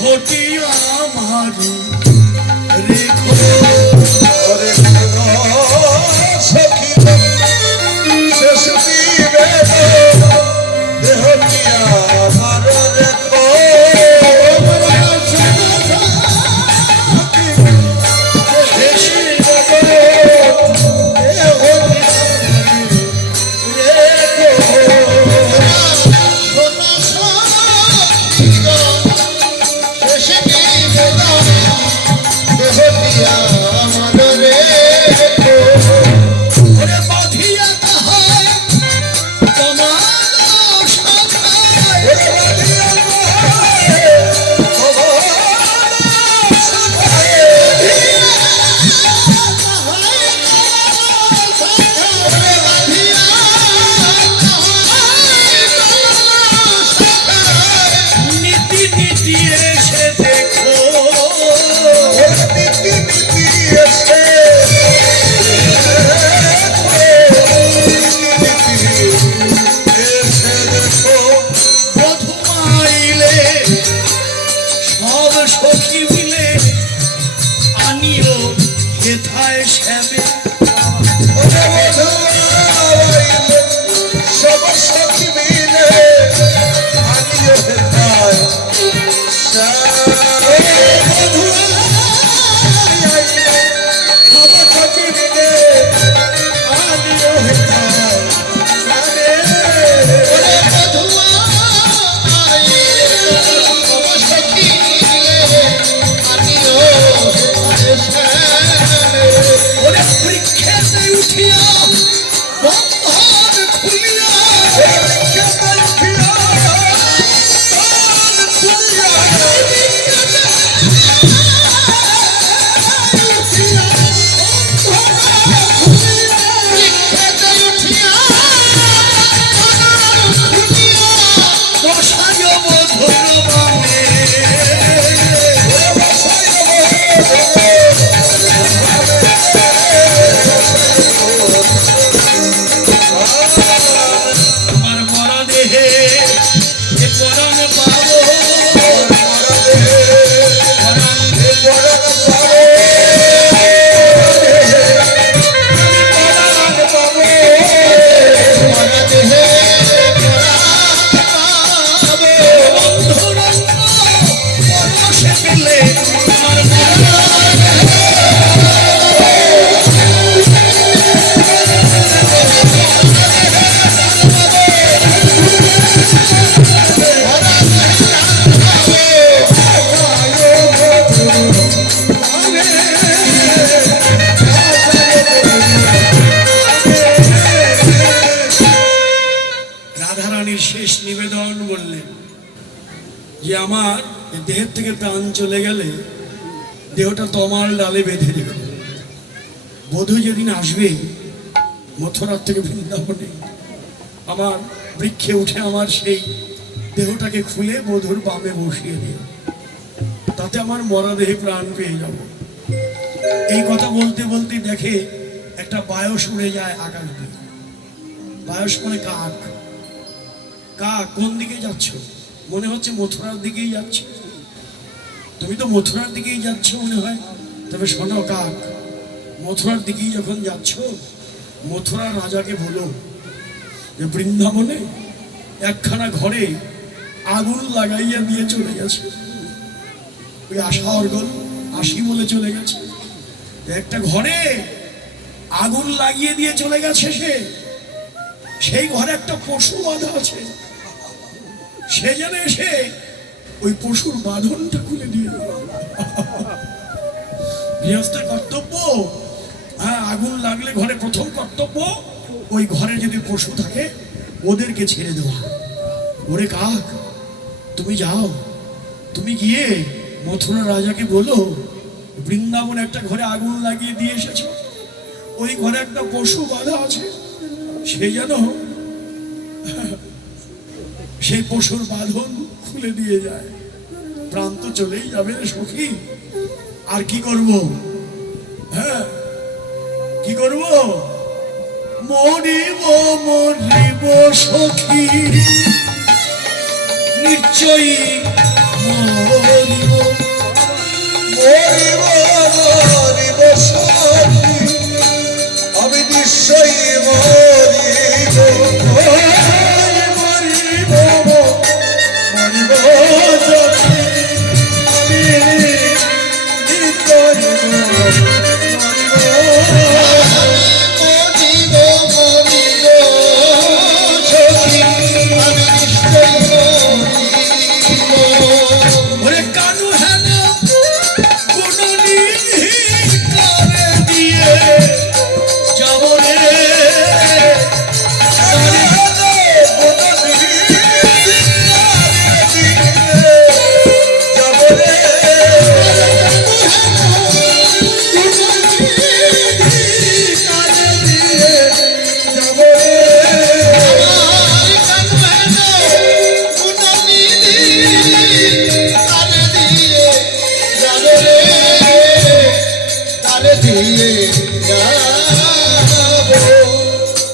দেহটি আমার রেখো নিবেদন বললেন যে আমার দেহের থেকে প্রাণ চলে গেলে দেহটা তমাল ডালে বেঁধে দেবে। বধূ যেদিন আসবে, মথুরার থেকে বৃন্দাবনে, আমার বৃক্ষে উঠে আমার সেই দেহটাকে খুলে বধুর বামে বসিয়ে দিও তাতে আমার মরা দেহে প্রাণ পেয়ে যাব। এই কথা বলতে বলতে দেখে একটা বায়স উড়ে যায় আকাশ বায়স মানে কাক কাক কোন দিকে যাচ্ছ? মনে হচ্ছে মথুরার দিকেই যাচ্ছ। তুমি তো মথুরার দিকেই যাচ্ছ মনে হয়। তবে শোনো কাক, মথুরার দিকেই যখন যাচ্ছ, মথুরা রাজাকে বলো যে বৃন্দাবনে একখানা ঘরে আগুন লাগাইয়া দিয়ে চলে গেছে। ওই আশা অর্গল আসি বলে চলে গেছে। একটা ঘরে আগুন লাগিয়ে দিয়ে চলে গেছে সে। সেই ঘরে একটা পশু বাঁধা আছে। সে যেন এসে ওই পশুর বাঁধনটা খুলে দিয়ে। গৃহস্থের কর্তব্য? হ্যাঁ আগুন লাগলে ঘরে প্রথম কর্তব্য, ওই ঘরে যদি পশু থাকে, ওদেরকে ছেড়ে দেওয়া। ওরে কাক, তুমি যাও। তুমি গিয়ে মথুরা রাজাকে বলো, বৃন্দাবন একটা ঘরে আগুন লাগিয়ে দিয়ে এসেছ। ওই ঘরে একটা পশু বাঁধা আছে, সে যেন সেই পশুর বাঁধন খুলে দিয়ে যায়। প্রাণ তো চলেই যাবে রে সখী। আর কি করব? হ্যাঁ কি করব? মরিব মরিব সখী। নিশ্চয়ই মরিব মরিব মরিব সখী। আমি নিশ্চয়ই মরিব।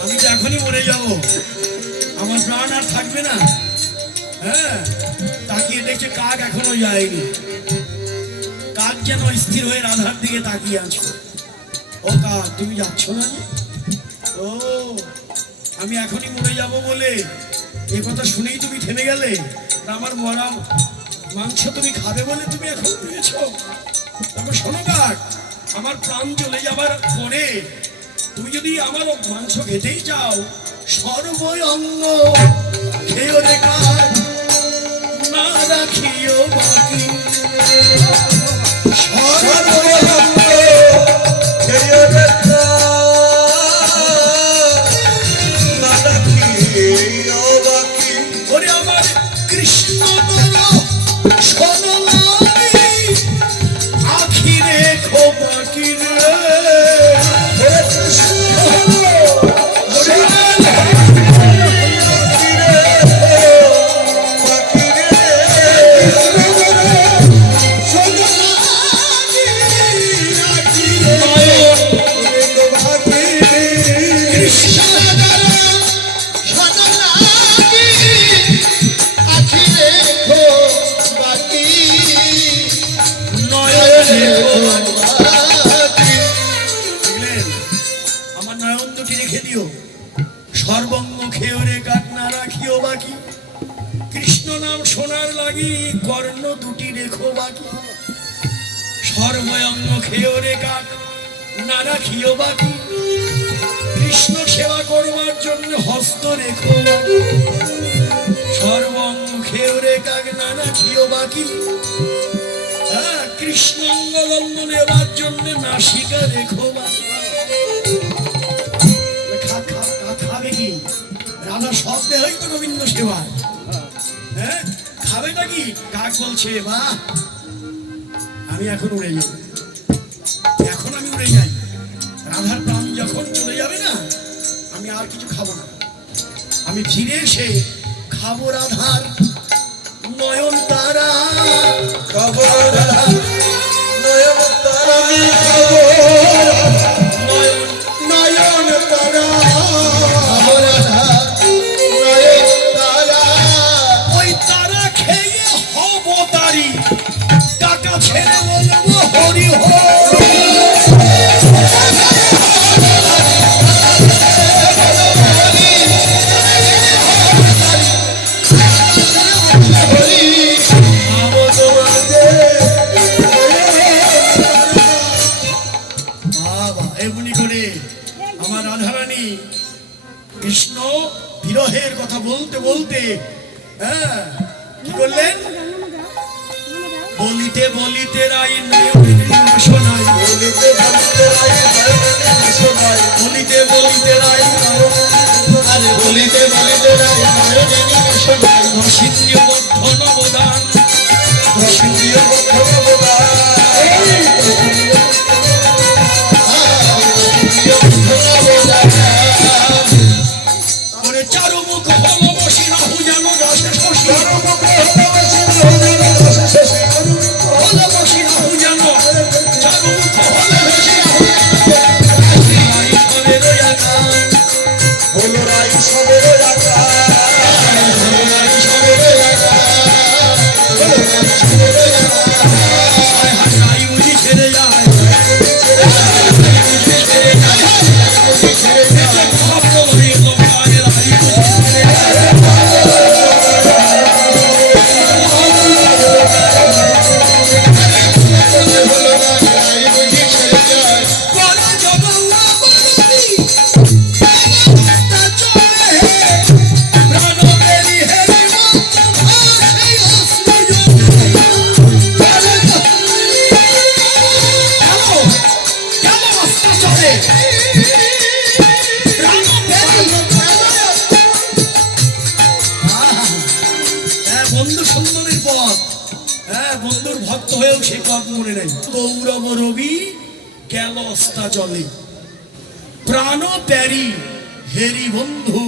আমি তো এখনই মরে যাব। আমার প্রাণ আর থাকবে না। হ্যাঁ? তাকিয়ে দেখছে কাক এখনও যায়নি। কাক যেন স্থির হয়ে রাধার দিকে তাকিয়ে আছো। ও কাক, তুমি যাচ্ছ না? ও, আমি এখনই মরে যাব বলে এ কথা শুনেই তুমি থেমে গেলে? আমার মরা মাংস তুমি খাবে বলে তুমি এখন পেয়েছ তবে শোনো কাক। আমার প্রাণ চলে যাবার পরে তুমি যদি আমার মাংস খেতেই চাও সর্বঙ্গ খেয়েও দেখা না রাখিও বাকি। সর্বঙ্গ খেয়ে না রাখিও বাকি। কৃষ্ণ নাম শোনার লাগি কর্ণ দুটি রেখো বাকি। সর্বঙ্গ খেয়ে রে কাট না রাখিও বাকি। কৃষ্ণ সেবা করবার জন্য হস্ত রেখো সর্বঙ্গ খেয়ে রে কাক না রাখিও বাকি। হ্যাঁ, কৃষ্ণাঙ্গলম্ব নেবার জন্য নাসিকা রেখো বাকি। গোবিন্দ সেবা হ্যাঁ? খাবেটা কি? কাক বলছে বা আমি এখন উড়ে যাই এখন আমি উড়ে যাই। রাধার প্রাণ যখন চলে যাবে না, আমি আর কিছু খাব না। আমি ফিরে এসে খাব রাধার নয়ন তারা নয়ন গেল জলে। প্রাণ প্যারি হেরি বন্ধু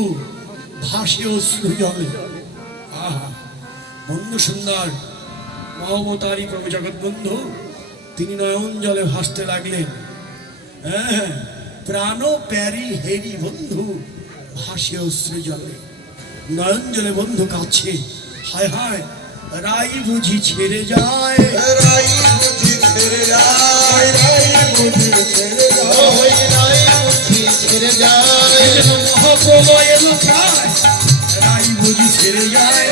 ভাসে অশ্রু জলে আহা বন্ধু সুন্দর। মহমতারি প্রভু জগৎ বন্ধু তিনি নয়ন জলে ভাসতে লাগলেন। হ্যাঁ প্রাণ প্যারি হেরি বন্ধু ভাসে অশ্রু জলে নয়ন জলে বন্ধু কাছে, হায় হায়, রাই বুঝি ছেড়ে যায়। রাই বুঝি ছেড়ে যায়, রাই বুঝি মহাপ্রলয় এলো প্রায় রাই বুঝি ছেড়ে যায়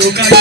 loca.